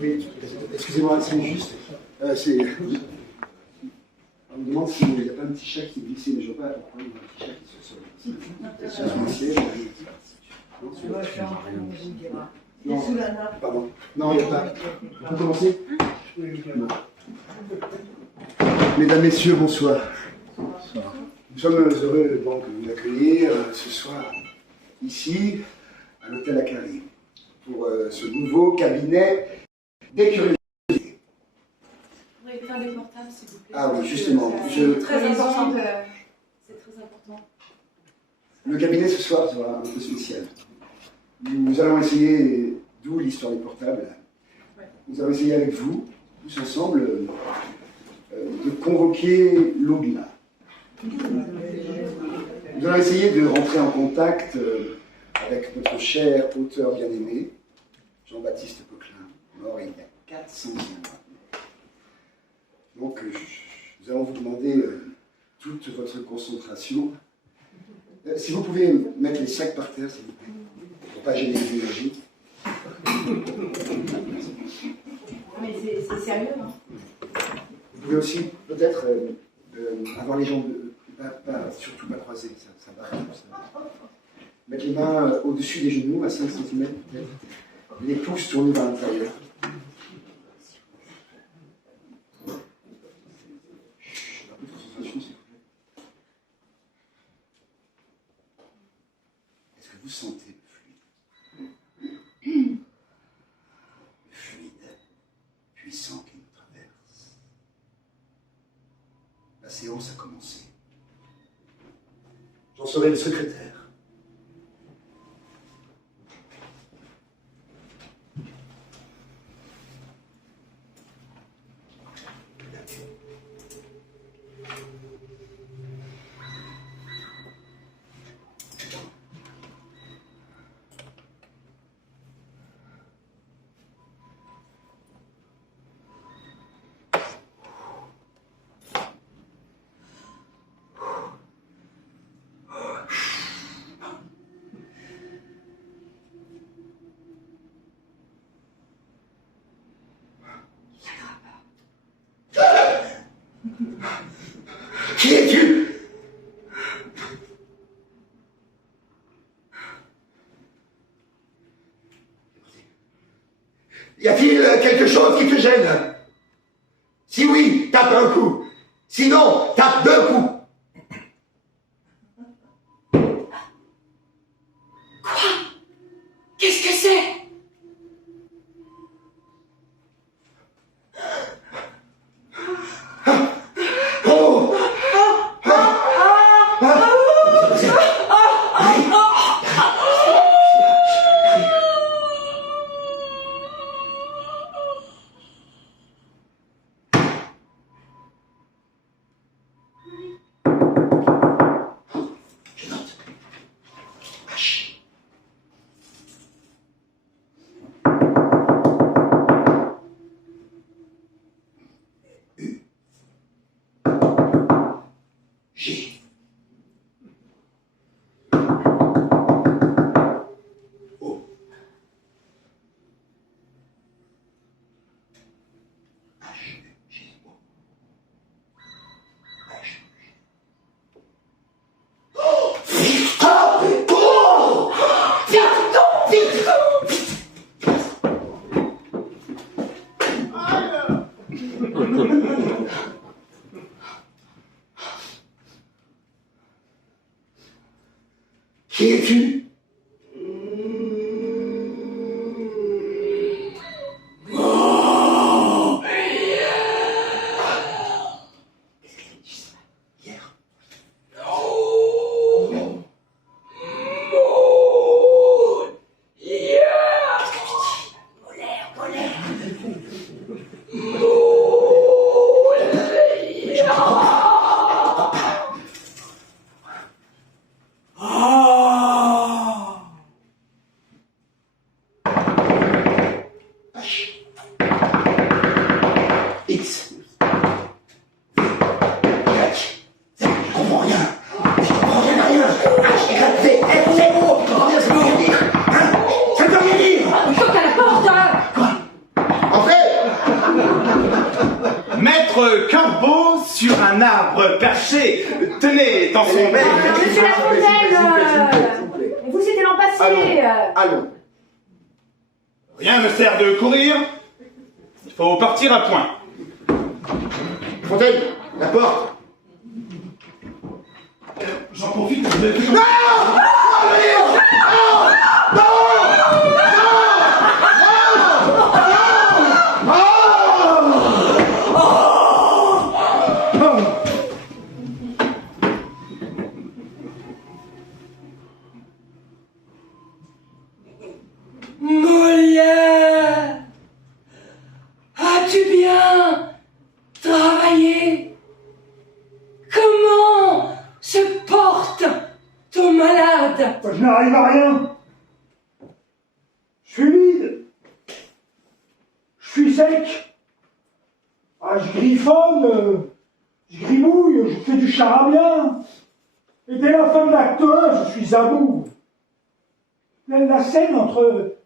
Oui, excusez-moi, c'est juste. On me demande s'il n'y a pas un petit chat qui est glissé, mais je ne vois pas pourquoi il y a un petit chat qui se sur son assiette. Non, pardon. Non, il n'y a pas. On peut commencer? Non. Mesdames, Messieurs, bonsoir. Nous sommes heureux donc, de vous accueillir ce soir ici, à l'hôtel Akari, pour ce nouveau cabinet des curiosités. Vous pouvez éteindre les portables, s'il vous plaît. Ah oui, justement. C'est très important. C'est très important. Le cabinet ce soir sera un peu spécial. Nous allons essayer, d'où l'histoire des portables, nous allons essayer avec vous, tous ensemble, de convoquer l'au-delà. Nous allons essayer de rentrer en contact avec notre cher auteur bien-aimé, Jean-Baptiste Poquelin, mort il y a 400 ans. Donc, nous allons vous demander toute votre concentration. Si vous pouvez mettre les sacs par terre, s'il vous plaît, pour ne pas gêner les énergies. Mais c'est sérieux, non? Vous pouvez aussi, peut-être, avoir les jambes, surtout pas croisées, ça va. Mettre les mains au-dessus des genoux, à 5 cm, peut-être. Les pouces tournés vers l'intérieur. Est-ce que vous sentez le fluide? Le fluide puissant qui nous traverse. La séance a commencé. J'en serai le secrétaire. Qui es-tu? Y a-t-il quelque chose qui te gêne? Si oui, tape un coup. Sinon, tape 2 coups. Quoi? Qu'est-ce que c'est? Oh! Qui es-tu? X. Je comprends rien. Je comprends rien à rien. H, Y, Z, F, Z, O. Ça veut rien dire. Hein? Ça veut rien dire. Il faut qu'à la porte, hein. Quoi? Entrez. Maître Corbeau sur un arbre perché tenait dans son bec. Monsieur Lafontaine, vous c'était l'an passé. Allons. Rien ne sert de courir. Il faut partir à point. Fontaine, la porte. J'en profite pour vous dire. Non! Molière, as-tu bien travaillé? Comment se porte ton malade? Je n'arrive à rien. Je suis vide. Je suis sec. Ah, je griffonne, je grimouille, je fais du charabia. Et dès la fin de l'acte 1, je suis à bout. La scène entre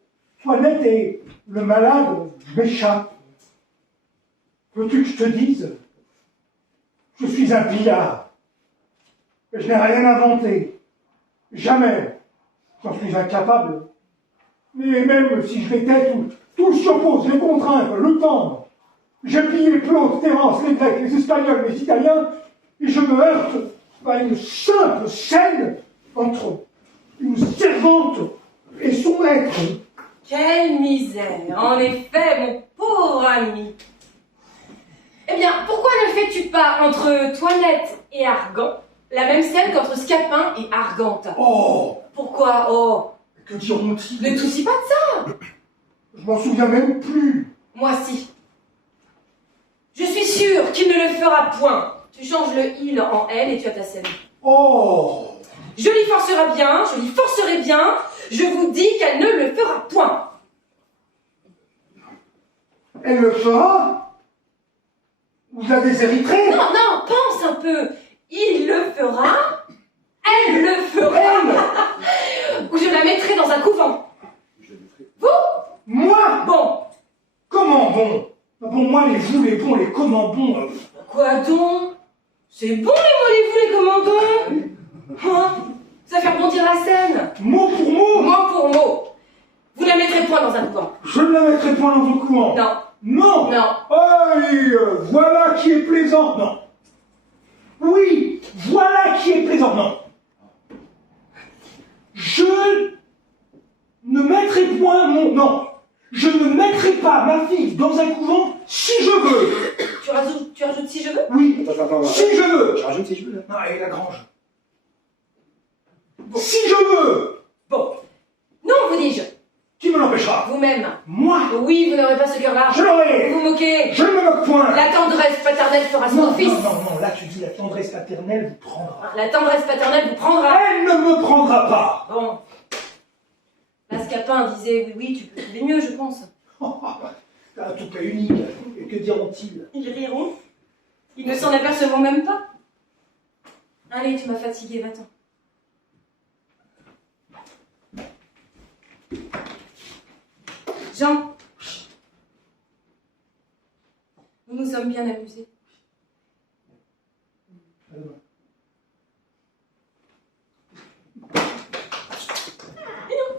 Toinette et le malade m'échappe. Veux-tu que je te dise? Je suis un pillard. Je n'ai rien inventé. Jamais. J'en suis incapable. Mais même si je l'étais, tout s'y oppose, les contraintes, le temps. J'ai plié Plaute, Terence, les Grecs, les Espagnols, les Italiens, et je me heurte à une simple scène entre une servante et son maître. Quelle misère, en effet, mon pauvre ami. Eh bien, pourquoi ne fais-tu pas entre Toinette et Argan la même scène qu'entre Scapin et Argante? Oh, Pourquoi? Oh, que diront-ils? ne te soucie pas de ça. Je m'en souviens même plus. Moi si. Je suis sûre qu'il ne le fera point. Tu changes le il en elle et tu as ta scène. Oh, Je l'y forcerai bien, je l'y forcerai bien. Je vous dis qu'elle ne le fera point. elle le fera? Vous la déshériterez? Non, non, pense un peu. Il le fera. Elle le fera. Ou je la mettrai dans un couvent. Vous? Moi? Bon. Comment bon? Bon, moi, les vous, les bons, les comment bons. Quoi donc? C'est bon les mots, les vous, les commandants. Hein? Ça fait rebondir la scène. Mot pour mot? Mot pour mot. Vous la mettrez point dans un couvent. Je ne la mettrai point dans un couvent. Non. Non. Non. Oh, et, voilà qui est plaisant. Non. Oui, voilà qui est plaisant. Non. Je ne mettrai point mon... Non. Je ne mettrai pas ma fille dans un couvent si je veux. Tu rajoutes si je veux? Oui, Attends. si je veux. Je rajoute si je veux, là. Non, et la grange. Bon. Si je veux. Bon. Non, vous dis-je. Qui me l'empêchera? Vous-même. Moi. Oui, vous n'aurez pas ce cœur-là. Je l'aurai. Vous vous moquez. Je ne me moque point. La tendresse paternelle fera son Non, office. non, là tu dis la tendresse paternelle vous prendra. La tendresse paternelle vous prendra. Elle ne me prendra pas. Bon. La Scapin disait oui, tu peux trouver mieux, je pense. C'est un tout cas unique. Et que diront-ils? Ils riront. Ils ne s'en apercevront même pas. Allez, tu m'as fatigué, va-t'en. Jean. Nous nous sommes bien amusés. À demain. Minou.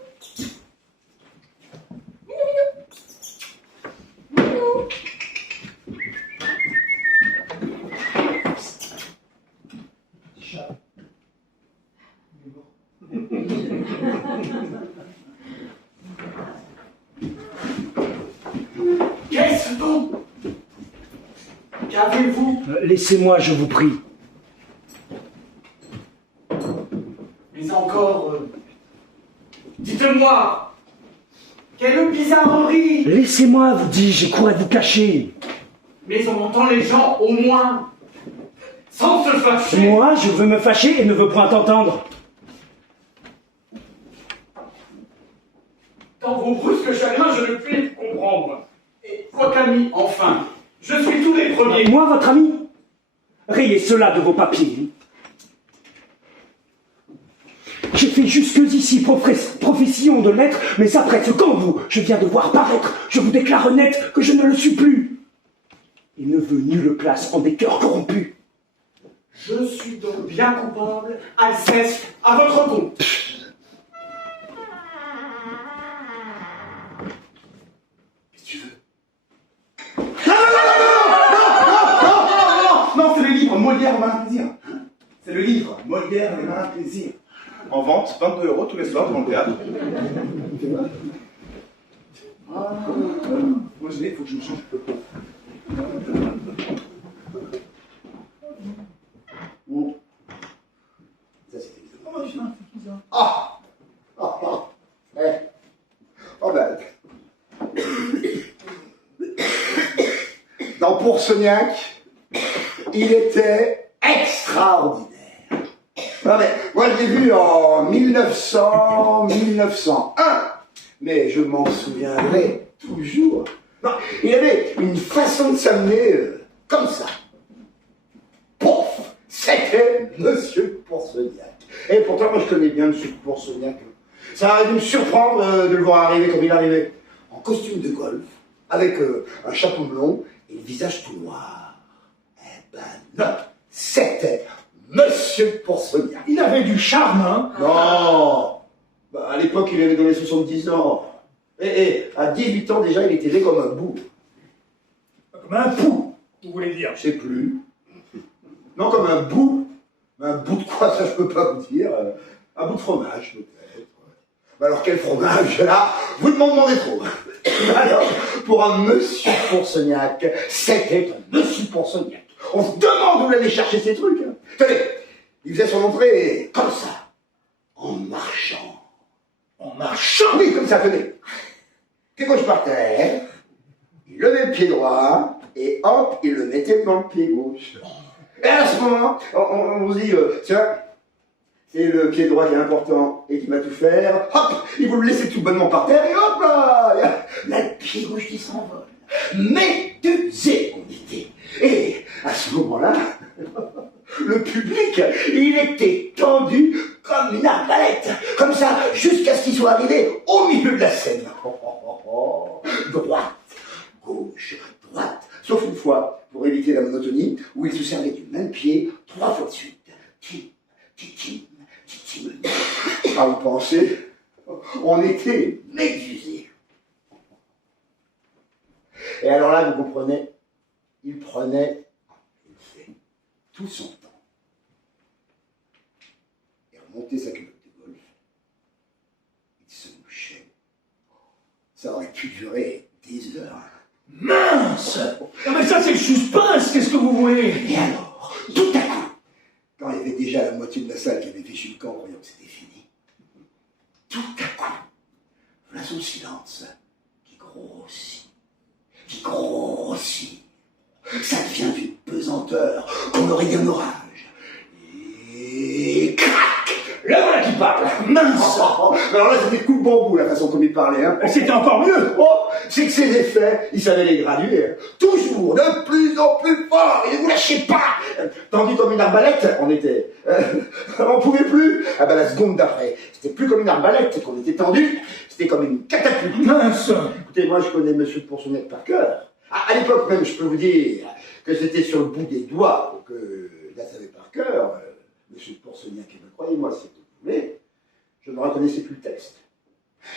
Qu'avez-vous? Laissez-moi, je vous prie. Mais encore... Dites-moi, quelle bizarrerie! Laissez-moi, vous dis-je, j'ai quoi à vous cacher. Mais on entend les gens au moins, sans se fâcher. Moi, je veux me fâcher et ne veux point entendre. Dans vos brusques chagrins, je ne puis comprendre. Et votre ami, enfin, je suis tous les premiers. Moi, votre ami? Rayez cela de vos papiers. J'ai fait jusque-ici profession de l'être, mais après ce qu'en vous, je viens de voir paraître, je vous déclare net que je ne le suis plus. Il ne veut nulle place en des cœurs corrompus. Je suis donc bien coupable, Alceste, à votre compte. Qu'est-ce que tu veux? Non, c'est le livre Molière, le malin plaisir. C'est le livre Molière, le malin plaisir. En vente, 22 € tous les soirs devant le théâtre. Moi je l'ai, il faut que je me change. Ça, c'est évident. Ah! Ah! Ah! Eh. Oh ben. Dans Pourceaugnac, il était extraordinaire. Non mais, moi je l'ai vu en 1901, mais je m'en souviendrai toujours. Non, il avait une façon de s'amener comme ça. Pouf! C'était Monsieur Pourceaugnac. Et pourtant, moi je connais bien Monsieur Pourceaugnac. Ça aurait dû me surprendre de le voir arriver comme il arrivait. En costume de golf, avec un chapeau blond et le visage tout noir. Eh ben non, c'était Monsieur Pourceaugnac. Il avait du charme, hein? Non. Bah, à l'époque, il avait donné 70 ans. Et à 18 ans déjà, il était laid comme un bout. Comme un pou, vous voulez dire. Je sais plus. Non, comme un bout. Un bout de quoi, ça je peux pas vous dire. Un bout de fromage, peut-être. Bah alors, quel fromage, là? Vous m'en demandez trop. Alors, pour un Monsieur Pourceaugnac, c'était un Monsieur Pourceaugnac. On se demande où il allait chercher ces trucs. Hein. Tenez, il faisait son entrée comme ça, en marchant. En marchant? Oui, comme ça, tenez. Pied gauche par terre, il levait le pied droit, et hop, il le mettait devant le pied gauche. Et à ce moment, on se dit, tiens, c'est le pied droit qui est important et qui va tout faire. Hop, il vous le laissez tout bonnement par terre, et hop là, le pied gauche qui s'envole. Médusé, on était. Et à ce moment-là, le public, il était tendu comme une arbalète, comme ça, jusqu'à ce qu'il soit arrivé au milieu de la scène. Droite, gauche, droite, sauf une fois, pour éviter la monotonie, où il se servait du même pied 3 fois de suite. Tim, tim, tim. Ah, vous pensez, on était médusés. Et alors là, vous comprenez, il prenait tout son temps. Et remontait sa culotte de golf. Il se mouchait. Ça aurait pu durer des heures. Mince! Non mais ça c'est le suspense, qu'est-ce que vous voulez? Et alors, tout à coup, quand il y avait déjà la moitié de la salle qui avait fichu le camp, voyant que c'était fini, tout à coup, voilà son silence qui grossit, ça devient d'une pesanteur qu'on aurait dit un orage. Et crac, le voilà qui parle. Mince. Alors là, c'était coup de bambou, la façon comme il parlait. Hein. C'était encore mieux! Oh, c'est que ses effets, il savait les graduer. Hein. Toujours, de plus en plus fort, il ne vous lâchez pas. Tendu comme une arbalète, on était... on pouvait plus. Ah ben la seconde d'après, c'était plus comme une arbalète qu'on était tendu, c'était comme une catapulte. Mince! Écoutez, moi je connais Monsieur Pourceaugnac par cœur. À l'époque même, je peux vous dire que c'était sur le bout des doigts que je la savais par cœur. Monsieur Pourceaugnac, croyez-moi, si vous voulez, je ne reconnaissais plus le texte.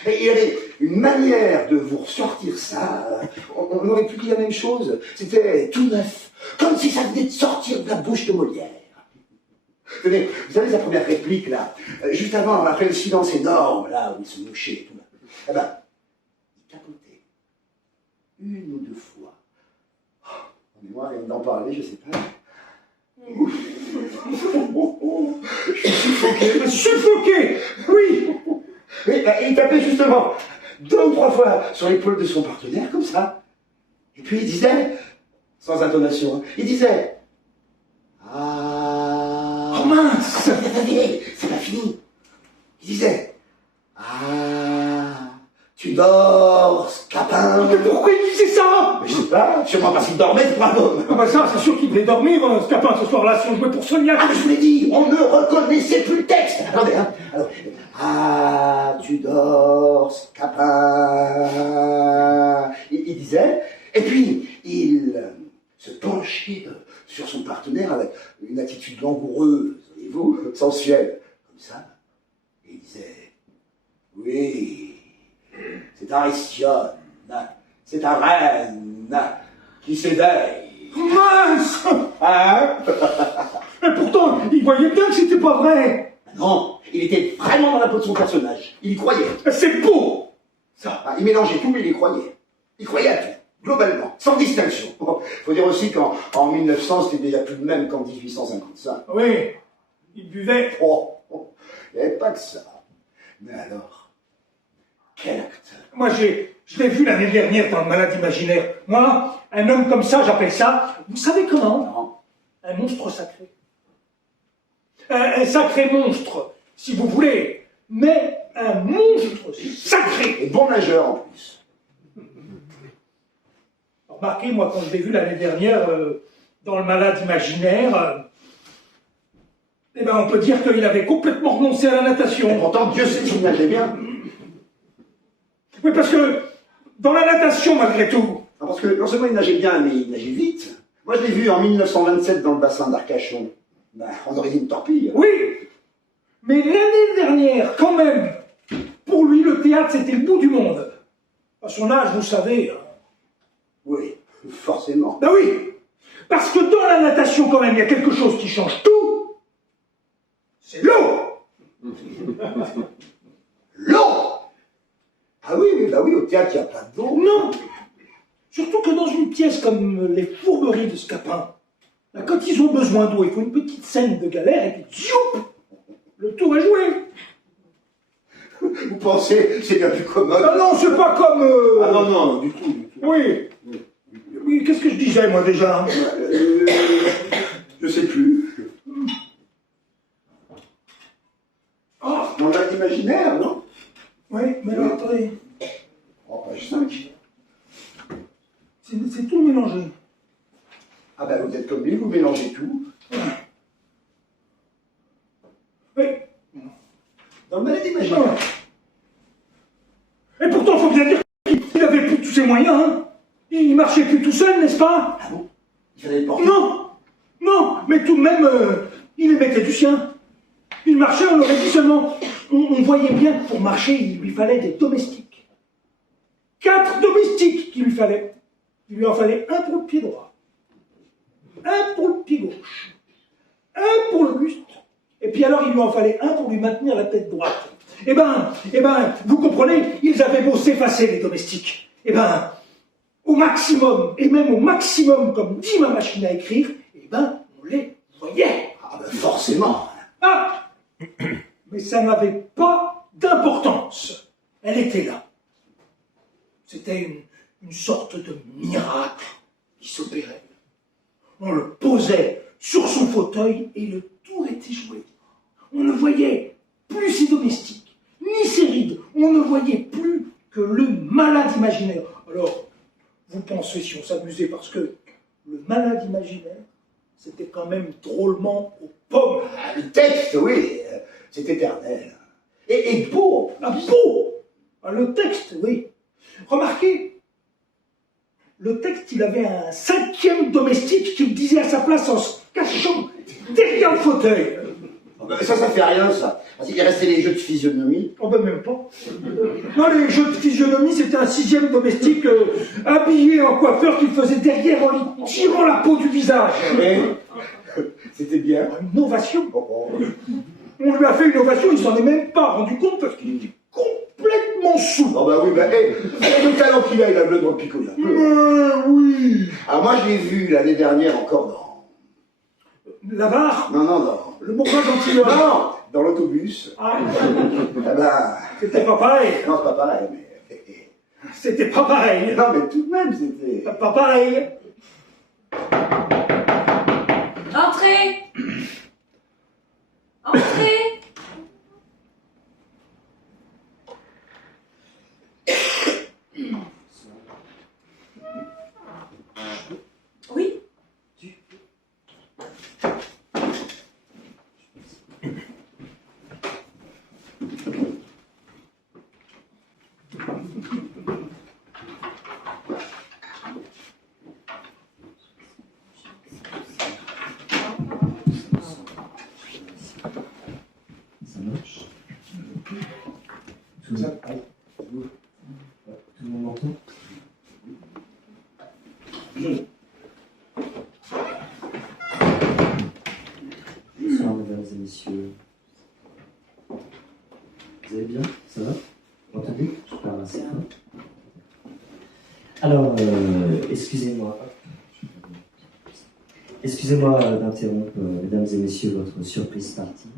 Et il y avait une manière de vous ressortir ça, on aurait pu dire la même chose, c'était tout neuf, comme si ça venait de sortir de la bouche de Molière. Tenez, vous savez sa première réplique là, juste avant, après le silence énorme, là où il se mouchait et tout, eh ben, il capotait une ou deux fois Mais moi, rien d'en parler, je sais pas. Je suis suffoqué. Suffoqué. Oui. Mais il tapait justement 2 ou 3 fois sur l'épaule de son partenaire, comme ça. Et puis il disait, sans intonation, il disait Ah. Oh mince. C'est pas fini. Il disait Ah. Tu dors, Scapin. Mais pourquoi il disait ça? Mais je sais pas, sûrement parce qu'il dormait, ce brave homme. Ah bah ça, c'est sûr qu'il devait dormir, Scapin, ce soir-là, si on jouait pour Sonia. Ah, je vous l'ai dit, on ne reconnaissait plus le texte. Attendez, hein. Alors, ah, tu dors, Scapin. Il disait, et puis il se penchait sur son partenaire avec une attitude langoureuse, voyez-vous, sensuelle, comme ça. Et il disait, oui, c'est Aristione, c'est ta reine qui s'éveille. Mince. Hein? Et pourtant, il voyait bien que c'était pas vrai. Non, il était vraiment dans la peau de son personnage. Il y croyait. C'est beau. Ça. Ah, il mélangeait tout, mais il y croyait. Il croyait à tout, globalement, sans distinction. Bon, faut dire aussi qu'en 1900, c'était déjà plus le même qu'en 1855. Oui, il buvait. Oh, il n'y avait pas que ça. Mais alors, quel acteur. Moi, je l'ai vu l'année dernière dans Le Malade imaginaire. Moi, un homme comme ça, j'appelle ça, vous savez comment? Non. Un monstre sacré. Un sacré monstre, si vous voulez, mais un monstre sacré. Et bon nageur en plus. Remarquez, moi, quand je l'ai vu l'année dernière dans Le Malade imaginaire, eh ben, on peut dire qu'il avait complètement renoncé à la Et natation. pourtant, Dieu sait qu'il nageait bien. Oui, parce que dans la natation, malgré tout, Ah, parce que non seulement il nageait bien, mais il nageait vite. Moi, je l'ai vu en 1927 dans le bassin d'Arcachon. Ben, on aurait dit une torpille. oui, mais l'année dernière, quand même, pour lui, le théâtre, c'était le bout du monde. À son âge, vous savez. Oui, forcément. Ben oui, parce que dans la natation, quand même, il y a quelque chose qui change tout. C'est l'eau. L'eau. Ah oui, bah oui, au théâtre, il n'y a pas d'eau. Non. Surtout que dans une pièce comme Les Fourberies de Scapin, là, quand ils ont besoin d'eau, il faut une petite scène de galère et puis zioup, le tour est joué. Vous pensez c'est bien plus commode? Ah non, c'est pas comme... Ah non, non, du tout, du tout. Oui. Oui, qu'est-ce que je disais, moi, déjà? Je sais plus. Oh, Dans le Malade imaginaire, non? oui, mais alors, attendez. Oh, page 5. C'est tout mélangé. Ah ben vous êtes comme lui, vous mélangez tout. Oui. Dans le Malade imaginaire. Et pourtant, il faut bien dire qu'il n'avait plus tous ses moyens, hein. Il marchait plus tout seul, n'est-ce pas? Ah bon? Il fallait le porter. Non. Non, mais tout de même, il émettait du sien. Il marchait, on aurait dit seulement. On voyait bien que pour marcher, il lui fallait des domestiques. 4 domestiques qu'il lui fallait. Il lui en fallait un pour le pied droit, un pour le pied gauche, un pour le buste, et puis alors il lui en fallait un pour lui maintenir la tête droite. Eh ben, vous comprenez, ils avaient beau s'effacer, les domestiques. Eh ben, au maximum, et même au maximum, comme dit ma machine à écrire, eh ben, on les voyait. Ah ben forcément. Ah! Mais ça n'avait pas d'importance. Elle était là. C'était une sorte de miracle qui s'opérait. On le posait sur son fauteuil et le tour était joué. On ne voyait plus ses domestiques, ni ses rides. On ne voyait plus que le malade imaginaire. Alors, vous pensez si on s'amusait parce que le malade imaginaire, c'était quand même drôlement aux pommes. Ah, le texte, oui, c'est éternel. Et beau. Ah, beau! Ah, le texte, oui. Remarquez, le texte, il avait un 5e domestique qui le disait à sa place en se cachant derrière le fauteuil. Ça fait rien, ça. Parce qu'il restait les jeux de physionomie. Oh ben même pas. Non, les jeux de physionomie, c'était un 6e domestique habillé en coiffeur qui faisait derrière en lui tirant la peau du visage. Mais c'était bien. Une ovation. Oh, oh. On lui a fait une ovation, il s'en est même pas rendu compte parce qu'il était complètement mon sou. Oh bah oui, bah, le talent qu'il a, il a le droit de picoler un peu. Mais oui. Alors moi, je l'ai vu l'année dernière encore L'avare, non. le bourgeois gentilhomme. Non, dans l'autobus. Ah, Ah bah, c'était pas pareil. non, c'est pas pareil, mais... C'était pas pareil. Non, mais tout de même, c'était... Pas pareil. Entrez. Entrez. Oui. Ça marche. Tout ça, Tout le monde m'entend? Bonsoir mesdames et messieurs. Vous allez bien? Ça va? Vous m'entendez? Je parle assez fort. Alors, excusez-moi. Excusez-moi d'interrompre, mesdames et messieurs, votre surprise party.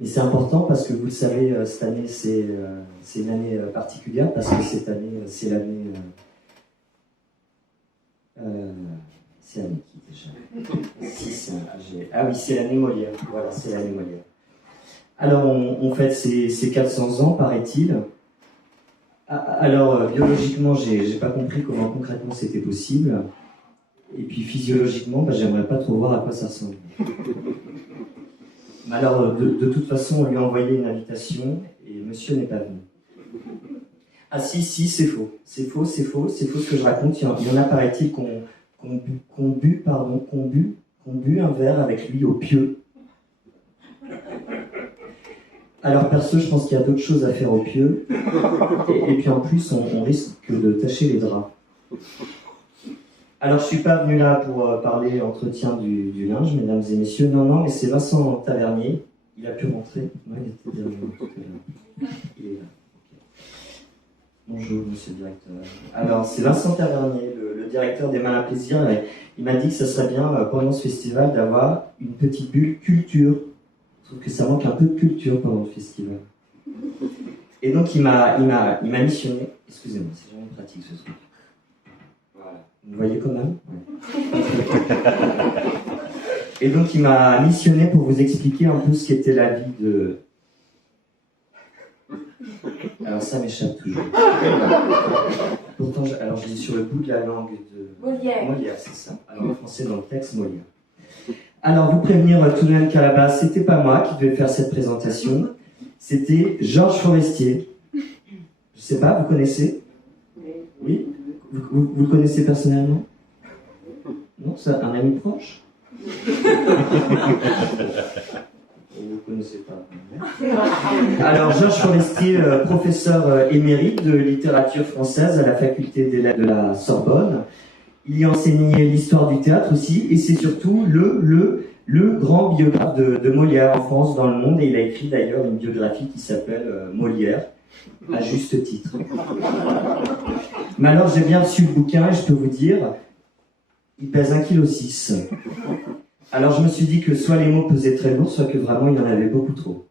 Mais c'est important parce que vous le savez, cette année, c'est une année particulière parce que cette année, c'est l'année... c'est l'année qui déjà? Si, ah oui, c'est l'année Molière. Voilà, c'est l'année Molière. Alors, on fête ces 400 ans, paraît-il. Alors, biologiquement, j'ai pas compris comment concrètement c'était possible. Et puis, physiologiquement, j'aimerais pas trop voir à quoi ça ressemble. Mais alors, de toute façon, on lui a envoyé une invitation et monsieur n'est pas venu. Ah si, c'est faux. C'est faux ce que je raconte. Il y en a, paraît-il, qu'on bu un verre avec lui au pieu. Alors perso, je pense qu'il y a d'autres choses à faire au pieu. Et puis en plus, on risque de tacher les draps. Alors je suis pas venu là pour parler entretien du linge, mesdames et messieurs. Non, mais c'est Vincent Tavernier. Il a pu rentrer. Ouais, il était derrière moi tout à l'heure. Il est là. Bonjour, monsieur le directeur. Alors, c'est Vincent Tavernier, le directeur des Malins Plaisirs. Il m'a dit que ça serait bien, pendant ce festival, d'avoir une petite bulle culture. Je trouve que ça manque un peu de culture pendant le festival. Et donc, il m'a missionné. Excusez-moi, c'est jamais pratique ce truc. Voilà. Vous me voyez quand même? Ouais. Et donc, il m'a missionné pour vous expliquer un peu ce qu'était la vie de... Alors ça m'échappe toujours. Pourtant, alors je dis sur le bout de la langue de... Molière, c'est ça. Alors en français dans le texte, Molière. Alors vous prévenir tout de même qu'à la base, c'était pas moi qui devais faire cette présentation. C'était Georges Forestier. Je sais pas, vous connaissez? Oui? Vous le connaissez personnellement? Non, c'est un ami proche? Vous ne connaissez pas. Alors, Georges Forestier, professeur émérite de littérature française à la faculté des lettres de la Sorbonne. Il y enseignait l'histoire du théâtre aussi, et c'est surtout le grand biographe de Molière en France, dans le monde, et il a écrit d'ailleurs une biographie qui s'appelle Molière, à juste titre. Mais alors, j'ai bien reçu le bouquin, et je peux vous dire, il pèse 1,6 kg. Alors je me suis dit que soit les mots pesaient très lourd, soit que vraiment il y en avait beaucoup trop.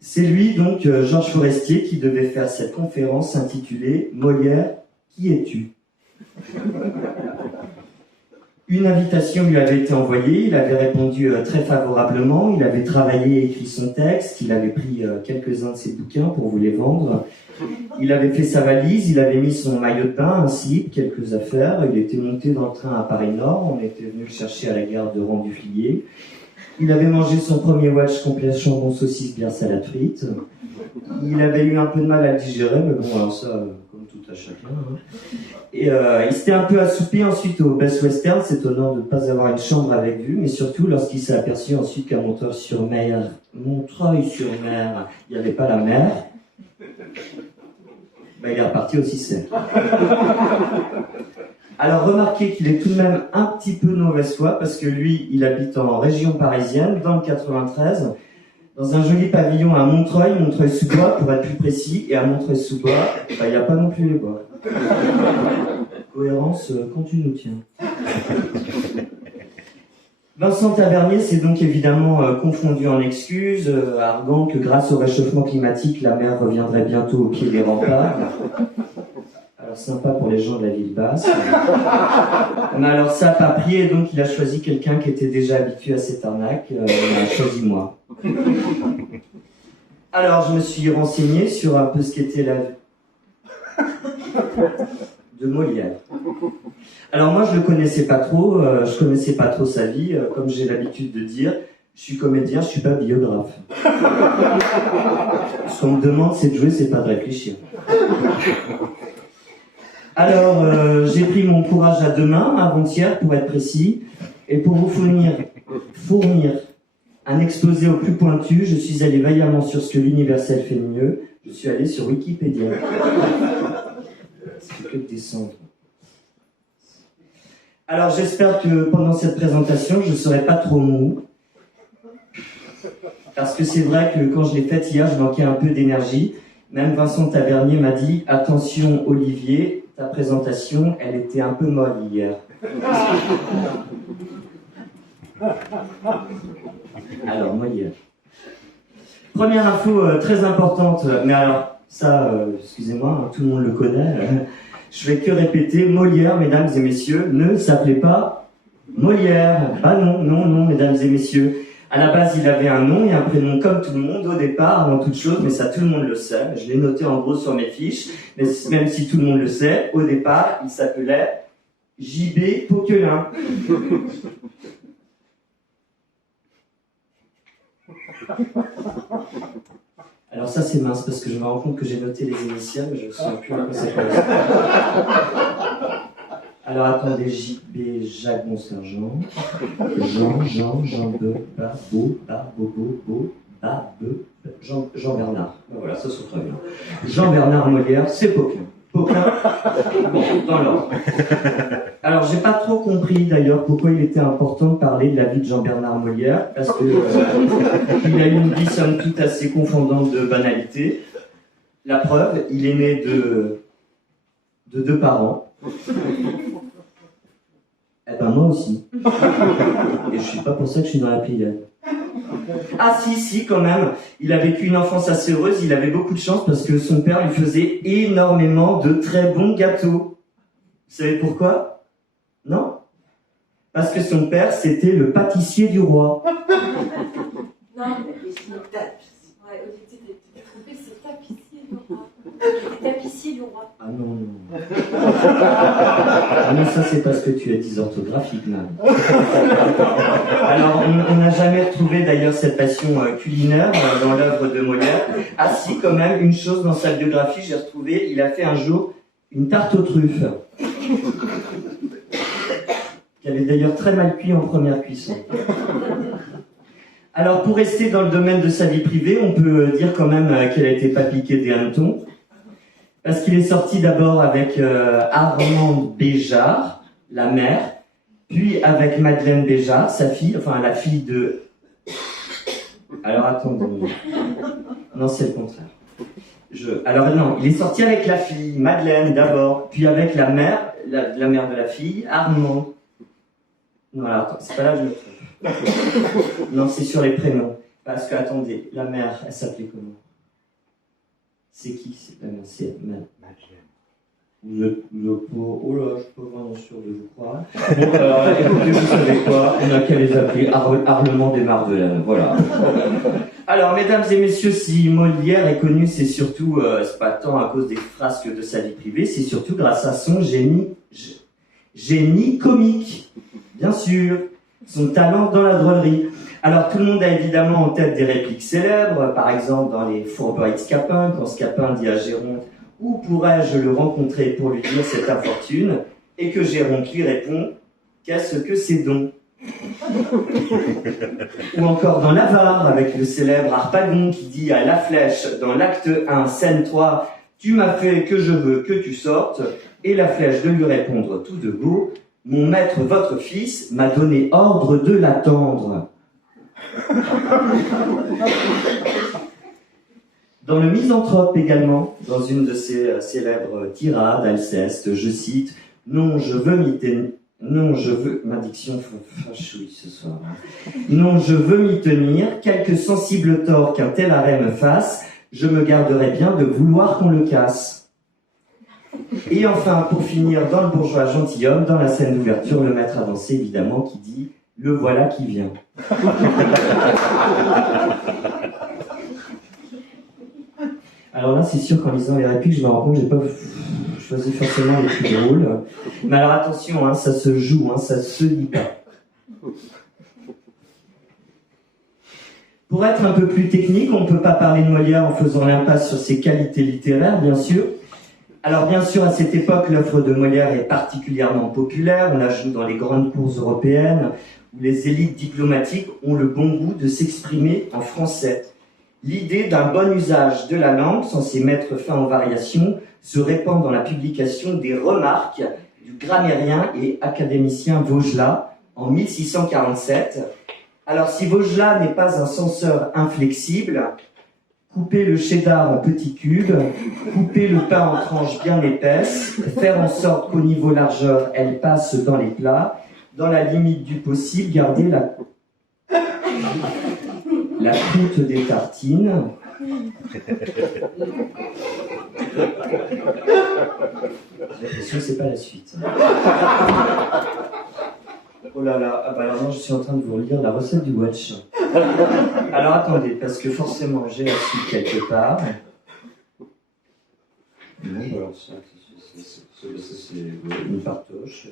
C'est lui donc, Georges Forestier, qui devait faire cette conférence intitulée « Molière, qui es-tu » Une invitation lui avait été envoyée, il avait répondu très favorablement, il avait travaillé et écrit son texte, il avait pris quelques-uns de ses bouquins pour vous les vendre. Il avait fait sa valise, il avait mis son maillot de bain, un slip, quelques affaires. Il était monté dans le train à Paris-Nord. On était venu le chercher à la gare de Rang-du-Flier. Il avait mangé son premier wedge complet chambon, saucisse, bière, salade frites. Il avait eu un peu de mal à le digérer, mais bon, alors ça, comme tout à chacun. Hein. Et il s'était un peu assoupé ensuite au Best Western, s'étonnant de ne pas avoir une chambre avec vue, mais surtout lorsqu'il s'est aperçu ensuite qu'à Montreuil-sur-Mer, il n'y avait pas la mer. Ben, il est reparti au 6. Alors remarquez qu'il est tout de même un petit peu de mauvaise foi, parce que lui, il habite en région parisienne, dans le 93, dans un joli pavillon à Montreuil, Montreuil-sous-Bois, pour être plus précis, et à Montreuil-sous-Bois, il n'y a pas non plus les bois. Cohérence quand tu nous tiens. Vincent Tavernier s'est donc évidemment confondu en excuses, arguant que grâce au réchauffement climatique, la mer reviendrait bientôt au pied des remparts. Alors sympa pour les gens de la ville basse. Mais alors ça n'a pas pris, et donc il a choisi quelqu'un qui était déjà habitué à cette arnaque. Il a choisi moi. Alors je me suis renseigné sur un peu ce qu'était la vie de Molière. Alors moi je le connaissais pas trop, je connaissais pas trop sa vie, comme j'ai l'habitude de dire, je suis comédien, je suis pas biographe. Ce qu'on me demande c'est de jouer, c'est pas de réfléchir. Alors j'ai pris mon courage à deux mains, avant-hier pour être précis, et pour vous fournir un exposé au plus pointu, je suis allé vaillamment sur ce que l'universel fait de mieux, je suis allé sur Wikipédia. C'est que de descendre. Alors j'espère que pendant cette présentation, je ne serai pas trop mou. Parce que c'est vrai que quand je l'ai faite hier, je manquais un peu d'énergie. Même Vincent Tavernier m'a dit « Attention Olivier, ta présentation, elle était un peu molle hier. » Alors, Molière. Première info très importante, mais alors, ça, excusez-moi, hein, tout le monde le connaît. Je fais que répéter, Molière, mesdames et messieurs, ne s'appelait pas Molière. Ah non, non, non, mesdames et messieurs. À la base, il avait un nom et un prénom comme tout le monde au départ, avant toute chose, mais ça tout le monde le sait. Je l'ai noté en gros sur mes fiches, mais même si tout le monde le sait, au départ, il s'appelait J.B. Poquelin. Alors ça c'est mince parce que je me rends compte que j'ai noté les initiales mais je ne me souviens plus en conséquence. Alors attendez, J.B. Jacques Bonsergent, Jean Bernard. Ben voilà, ça se très bien. Jean-Bernard Molière, c'est Poquelin. Poquelin, bon, dans l'ordre. Alors j'ai pas trop compris d'ailleurs pourquoi il était important de parler de la vie de Jean-Bernard Molière, parce que il a eu une vie somme toute assez confondante de banalité. La preuve, il est né de deux parents. Eh ben moi aussi. Et je suis pas pour ça que je suis dans la pléiade. Ah si, quand même. Il a vécu une enfance assez heureuse, il avait beaucoup de chance parce que son père lui faisait énormément de très bons gâteaux. Vous savez pourquoi? Non? Parce que son père, c'était le pâtissier du roi. Non, ouais, Olivier, t'es trompé, c'est tapissier du roi. Tapissier du roi. Ah non. Ah non, ça c'est parce que tu es dysorthographique, même. Alors, on n'a jamais retrouvé d'ailleurs cette passion culinaire dans l'œuvre de Molière. Ah si, quand même, une chose dans sa biographie, j'ai retrouvé, il a fait un jour une tarte aux truffes. Qui avait d'ailleurs très mal cuit en première cuisson. Alors, pour rester dans le domaine de sa vie privée, on peut dire quand même qu'elle a été pas piquée des hannetons. Parce qu'il est sorti d'abord avec Armande Béjart, la mère, puis avec Madeleine Béjart, sa fille, enfin la fille de... Alors attendez. Non, c'est le contraire. Alors non, il est sorti avec la fille, Madeleine d'abord, puis avec la mère, la mère de la fille, Armande. Non, alors attends, c'est pas là que je me trompe. Non, c'est sur les prénoms. Parce que, attendez, la mère, elle s'appelait comment? C'est qui la mère? C'est Madeleine. Oh là, je suis pas vraiment sûr de vous croire. Bon, alors, écoutez, vous savez quoi? On a qu'à les appeler Arlement des Marvelaines, voilà. Alors, mesdames et messieurs, si Molière est connu, c'est surtout, c'est pas tant à cause des frasques de sa vie privée, c'est surtout grâce à son génie comique, bien sûr, son talent dans la drôlerie. Alors, tout le monde a évidemment en tête des répliques célèbres, par exemple dans les fourberies de Scapin, quand Scapin dit à Géronte « Où pourrais-je le rencontrer pour lui dire cette infortune ?» et que Géronte lui répond « Qu'est-ce que c'est donc ?» Ou encore dans l'Avare, avec le célèbre Harpagon qui dit à La Flèche, dans l'acte 1, scène 3, Tu m'as fait que je veux que tu sortes, et la flèche de lui répondre tout de go, mon maître, votre fils, m'a donné ordre de l'attendre. Dans le Misanthrope également, dans une de ses célèbres tirades, Alceste, je cite, non, je veux m'y tenir. Non, je veux... Ma diction fâchouille ce soir. Non, je veux m'y tenir, quelque sensible tort qu'un tel arrêt me fasse, je me garderai bien de vouloir qu'on le casse. Et enfin, pour finir, dans le bourgeois gentilhomme, dans la scène d'ouverture, le maître avancé, évidemment, qui dit « Le voilà qui vient ». Alors là, c'est sûr qu'en lisant les répliques, je me rends compte que j'ai pas choisi forcément les plus drôles. Mais alors attention, hein, ça se joue, hein, ça se lit pas. Pour être un peu plus technique, on ne peut pas parler de Molière en faisant l'impasse sur ses qualités littéraires, bien sûr. Alors bien sûr, à cette époque, l'œuvre de Molière est particulièrement populaire. On la joue dans les grandes cours européennes, où les élites diplomatiques ont le bon goût de s'exprimer en français. L'idée d'un bon usage de la langue, censée mettre fin aux variations, se répand dans la publication des remarques du grammairien et académicien Vaugelas en 1647. Alors si Vaugelas n'est pas un censeur inflexible, couper le cheddar en petits cubes, couper le pain en tranches bien épaisses, faire en sorte qu'au niveau largeur, elle passe dans les plats, dans la limite du possible, garder la croûte des tartines. J'ai l'impression que c'est pas la suite. Oh là là, ah bah alors non, je suis en train de vous relire la recette du watch. Alors attendez, parce que forcément j'ai la suite quelque part. Non, alors ça c'est une partoche.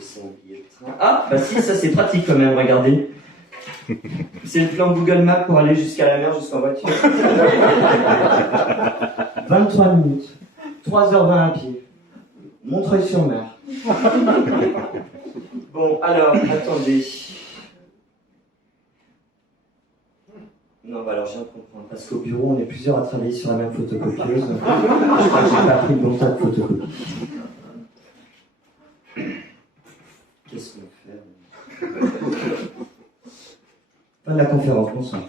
C'est un billet de train. Ah, bah si, ça c'est pratique quand même, regardez. C'est le plan Google Maps pour aller jusqu'à la mer, jusqu'en voiture. 23 minutes, 3h20 à pied. Montreuil-sur-Mer. Bon, alors, attendez. Non, bah alors je viens de comprendre. Parce qu'au bureau, on est plusieurs à travailler sur la même photocopieuse. Je crois que j'ai pas pris le bon tas de photocopies. Qu'est-ce qu'on fait? Fin de la conférence, bonsoir.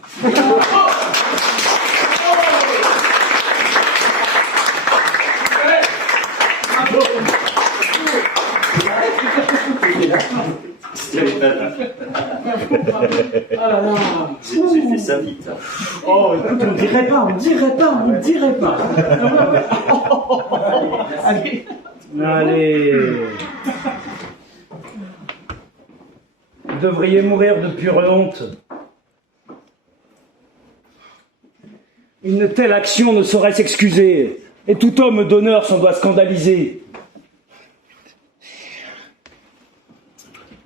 J'ai fait ça vite. Oh, écoute, on dirait pas. Allez. Vous devriez mourir de pure honte. Une telle action ne saurait s'excuser, et tout homme d'honneur s'en doit scandaliser.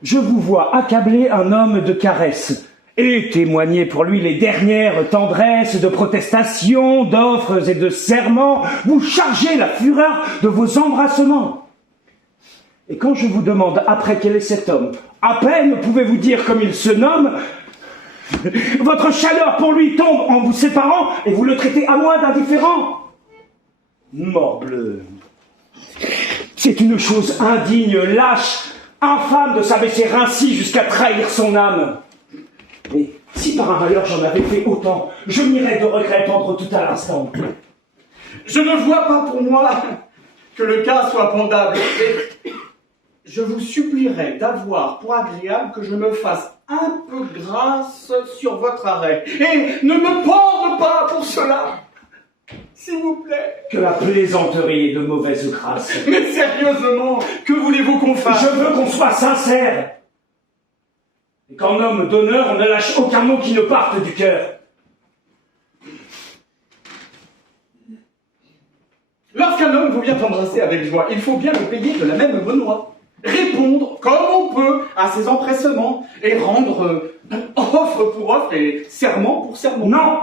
Je vous vois accabler un homme de caresses, et témoigner pour lui les dernières tendresses de protestations, d'offres et de serments, vous chargez la fureur de vos embrassements. Et quand je vous demande après quel est cet homme, à peine pouvez-vous dire comme il se nomme, votre chaleur pour lui tombe en vous séparant et vous le traitez à moi d'indifférent. Morbleu. C'est une chose indigne, lâche, infâme de s'abaisser ainsi jusqu'à trahir son âme. Et si par un malheur j'en avais fait autant, je m'irais de regret pendre tout à l'instant. Je ne vois pas pour moi que le cas soit pendable. Et je vous supplierais d'avoir pour agréable que je me fasse un peu grâce sur votre arrêt. Et ne me pendre pas pour cela, s'il vous plaît. Que la plaisanterie est de mauvaise grâce. Mais sérieusement, que voulez-vous qu'on fasse? Je veux qu'on soit sincère. Et qu'en homme d'honneur, on ne lâche aucun mot qui ne parte du cœur. Lorsqu'un homme vous vient embrasser avec joie, il faut bien le payer de la même monnoie. Répondre comme on peut à ses empressements et rendre offre pour offre et serment pour serment. Non!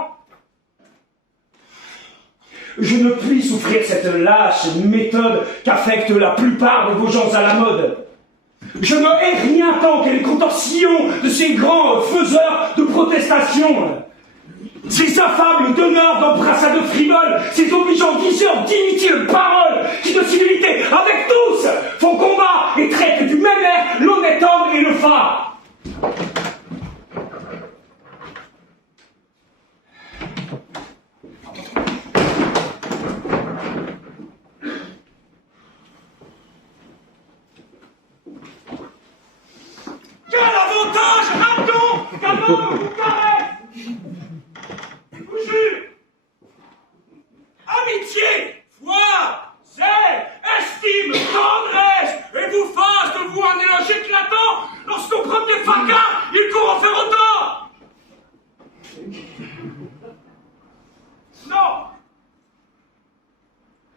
Je ne puis souffrir cette lâche méthode qu'affectent la plupart de vos gens à la mode. Je ne hais rien tant que les contorsions de ces grands faiseurs de protestations. Ces affables donneurs d'embrassades frivoles, ces obligeants diseurs d'inutiles paroles, qui de civilité avec tous font combat et traitent du même air l'honnête homme et le phare. Quel avantage a-t-on qu'un homme vous caresse? Je vous jure, amitié, foi, zèle, estime, tendresse, et vous fasse de vous un éloge éclatant lorsqu'au premier fracas, il court en faire autant. Non,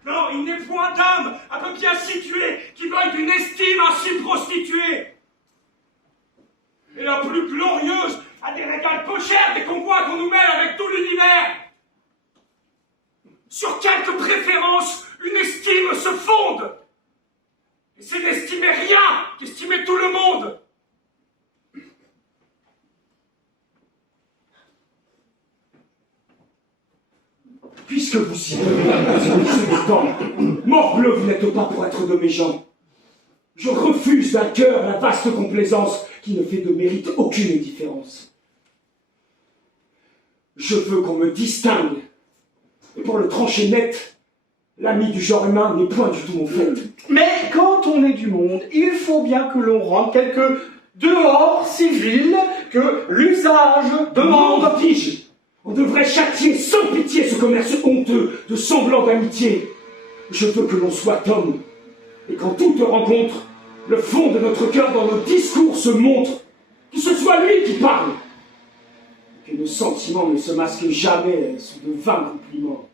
non, il n'est point d'âme un peu bien située qui veuille d'une estime ainsi prostituée. Et la plus glorieuse a des régales peu chères des convois qu'on nous mêle avec tout l'univers. Sur quelques préférences, une estime se fonde. Et c'est n'estimer rien qu'estimer tout le monde. Puisque vous y tenez temps, morbleu, vous n'êtes pas pour être de mes gens. Je refuse d'un cœur la vaste complaisance qui ne fait de mérite aucune différence. Je veux qu'on me distingue. Et pour le trancher net, l'ami du genre humain n'est point du tout mon fait. Mais quand on est du monde, il faut bien que l'on rende quelques dehors civils que l'usage demande. Dis-je, on devrait châtier sans pitié ce commerce honteux de semblants d'amitié. Je veux que l'on soit homme. Et qu'en toute rencontre, le fond de notre cœur dans nos discours se montre, que ce soit lui qui parle. Que nos sentiments ne se masquent jamais sous de vains compliments.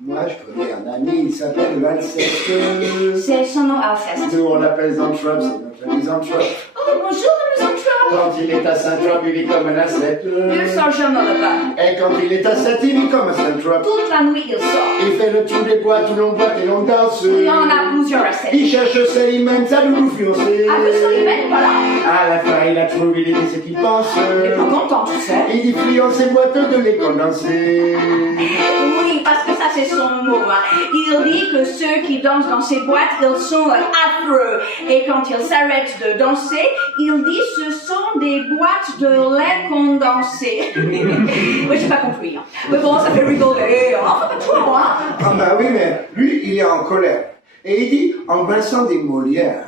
Moi, je connais un ami, il s'appelle Alceste. C'est son nom, Alceste. Nous, on l'appelle Zantrop, c'est notre ami Zantrop. Oh, bonjour, nous sommes Quand il est à Saint-Trop, il vit comme un ascète. Il sort jamais au repas. Et quand il est à Saint, il vit comme un Saint-Trop. Toute la nuit, il sort. Il fait le tour des boîtes, tout long boîte et long danse. Il y en a plusieurs ascètes. Il cherche Célimène, sa doudou fiancée. Ah, mais Célimène, voilà. À la fin, il a trouvé l'idée, ce qu'il pense. Il est pas content, tu sais. Il dit fiancé boiteux de les condenser. Oui, parce que ça, c'est son mot. Hein. Il dit que ceux qui dansent dans ces boîtes, ils sont affreux. Et quand ils s'arrêtent de danser, il dit ce sont des boîtes de lait condensé. Oui, j'ai pas compris. Hein. Mais bon, ça fait rigoler. Enfin, pas trop, hein. Ah bah oui, mais lui, il est en colère. Et il dit, en baissant des Molières,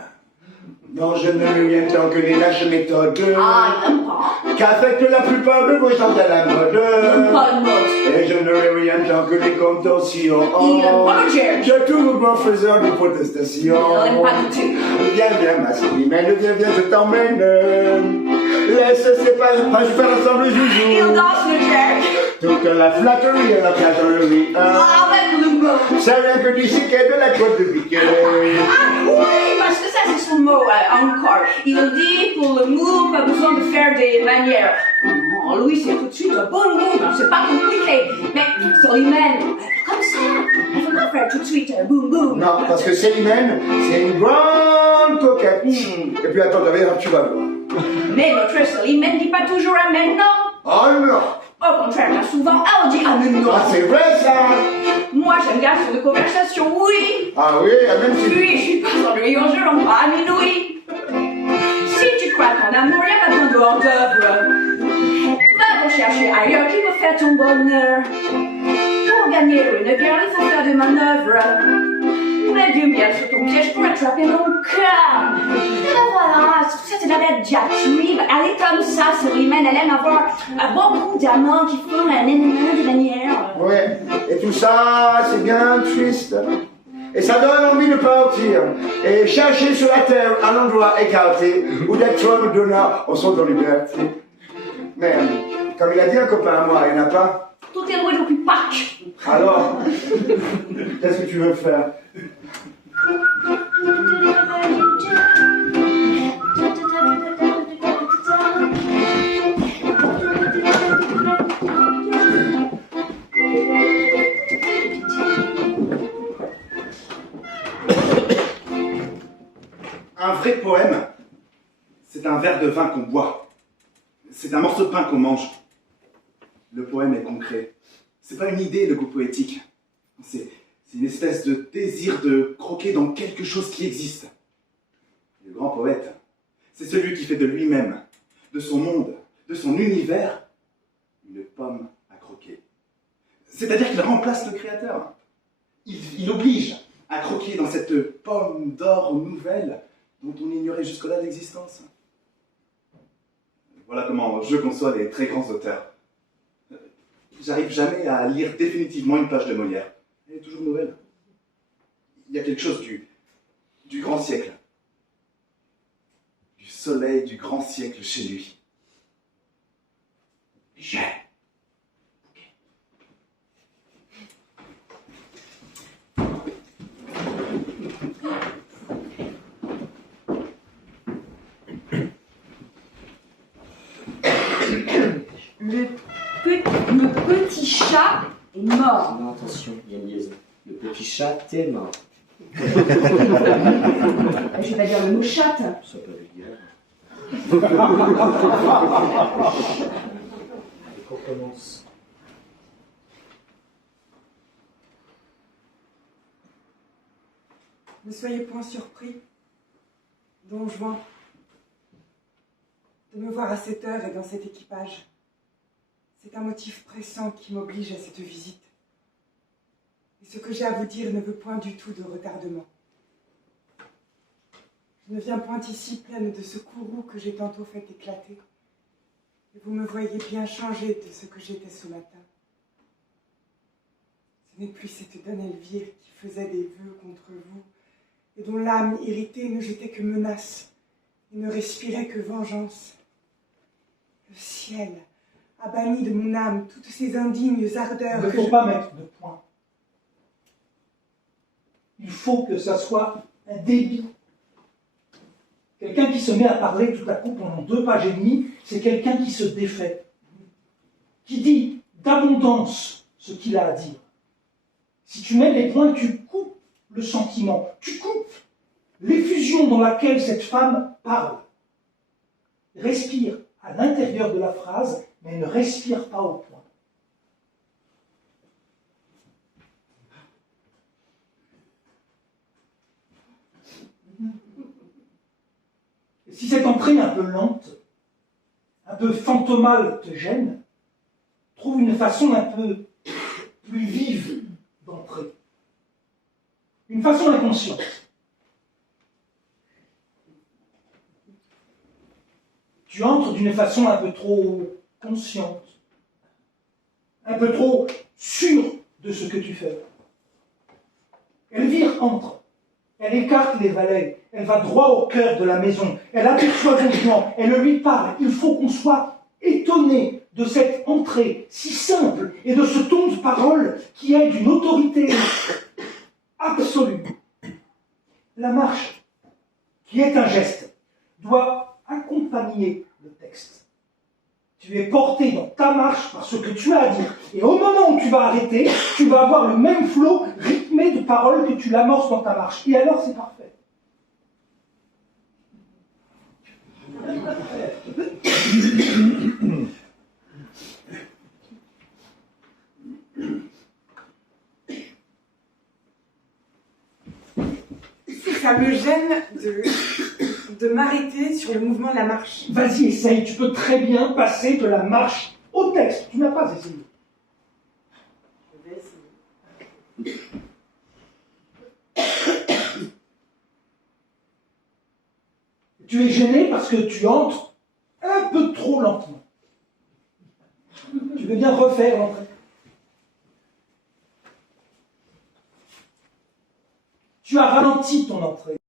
non, je ne lui aime tant que les lâches méthodes. Ah, il n'aime pas. Qu'affectent la plupart de vos gens à la mode. Il n'aime pas le mode. Et je ne lui aime tant que les contentions. Il n'aime pas le jerk. Je tourne en faisant des protestations. Il n'aime pas du tout. Viens, ma Célimène, viens, je t'emmène. Laisse ces pas je faire ensemble le joujou. Il danse le jerk. Toute la flatterie et la flatterie. Avec le mot. C'est rien que du chiquet de la côte de piquet. Ah oui, parce que ça c'est son mot encore. Il dit pour le mot, pas besoin de faire des manières. Non, lui c'est tout de suite un bon mot, c'est pas compliqué. Mais Célimène, comme ça, on ne peut pas faire tout de suite boum boum. Non, parce que Célimène, c'est une grande coquette. Et puis attends, tu vas voir. Mais notre Célimène dit pas toujours amen, non. Oh non. Au contraire, là, souvent, elle dit amen, non. Ah, c'est vrai ça. Moi, j'aime bien ce de conversation, oui. Ah oui, même si... Puis, je suis pas ennuyant, je l'en pas à minuit. Si tu crois qu'en amour, il n'y a pas besoin de hors d'œuvre, va donc chercher ailleurs qui peut faire ton bonheur. Pour gagner une guerre, il faut faire des manœuvres. Mets du miel sur ton piège pour attraper mon cœur. Et ben voilà, tout ça c'est de la bête diatribe. Elle est comme ça, Célimène, elle aime avoir beaucoup d'amants qui font un élément de manière. Ouais, et tout ça, c'est bien triste. Et ça donne envie de partir et chercher sur la terre un endroit écarté où d'être hommes d'honneur, on sont en liberté. Mais, comme il a dit un copain à moi, il n'y en a pas. Tout est loué depuis Pâques. Alors, qu'est-ce que tu veux faire? Un vrai poème, c'est un verre de vin qu'on boit. C'est un morceau de pain qu'on mange. Le poème est concret. C'est pas une idée, le goût poétique. C'est une espèce de désir de croquer dans quelque chose qui existe. Le grand poète, c'est celui qui fait de lui-même, de son monde, de son univers, une pomme à croquer. C'est-à-dire qu'il remplace le créateur. Il oblige à croquer dans cette pomme d'or nouvelle dont on ignorait jusque-là l'existence. Voilà comment je conçois les très grands auteurs. J'arrive jamais à lire définitivement une page de Molière. Elle est toujours nouvelle. Il y a quelque chose du grand siècle. Du soleil du grand siècle chez lui. J'ai. Le petit chat est mort. Non, attention, il y a une liaison. Le petit chat est mort. Je vais pas dire le mot chatte. Ça peut le dire. Allez, qu'on commence. Ne soyez point surpris, Don Juan, de me voir à cette heure et dans cet équipage. C'est un motif pressant qui m'oblige à cette visite. Et ce que j'ai à vous dire ne veut point du tout de retardement. Je ne viens point ici pleine de ce courroux que j'ai tantôt fait éclater. Et vous me voyez bien changé de ce que j'étais ce matin. Ce n'est plus cette donne Elvire qui faisait des vœux contre vous, et dont l'âme irritée ne jetait que menaces et ne respirait que vengeance. Le ciel a banni de mon âme toutes ces indignes ardeurs. Il ne faut pas mettre de point. Il faut que ça soit un débit. Quelqu'un qui se met à parler tout à coup pendant 2 pages et demie, c'est quelqu'un qui se défait, qui dit d'abondance ce qu'il a à dire. Si tu mets les points, tu coupes le sentiment, tu coupes l'effusion dans laquelle cette femme parle. Respire à l'intérieur de la phrase, mais ne respire pas au point. Et si cette entrée un peu lente, un peu fantomale te gêne, trouve une façon un peu plus vive d'entrer. Une façon inconsciente. Tu entres d'une façon un peu trop consciente, un peu trop sûre de ce que tu fais. Elvire entre, elle écarte les valets, elle va droit au cœur de la maison, elle aperçoit Don Juan, elle lui parle. Il faut qu'on soit étonné de cette entrée si simple et de ce ton de parole qui est d'une autorité absolue. La marche, qui est un geste, doit accompagner le texte. Tu es porté dans ta marche par ce que tu as à dire. Et au moment où tu vas arrêter, tu vas avoir le même flot rythmé de paroles que tu l'amorces dans ta marche. Et alors, c'est parfait. Ça me gêne de m'arrêter sur le mouvement de la marche. Vas-y, essaye. Tu peux très bien passer de la marche au texte. Tu n'as pas essayé. Je vais essayer. Tu es gêné parce que tu entres un peu trop lentement. Tu veux bien refaire l'entrée. Tu as ralenti ton entrée.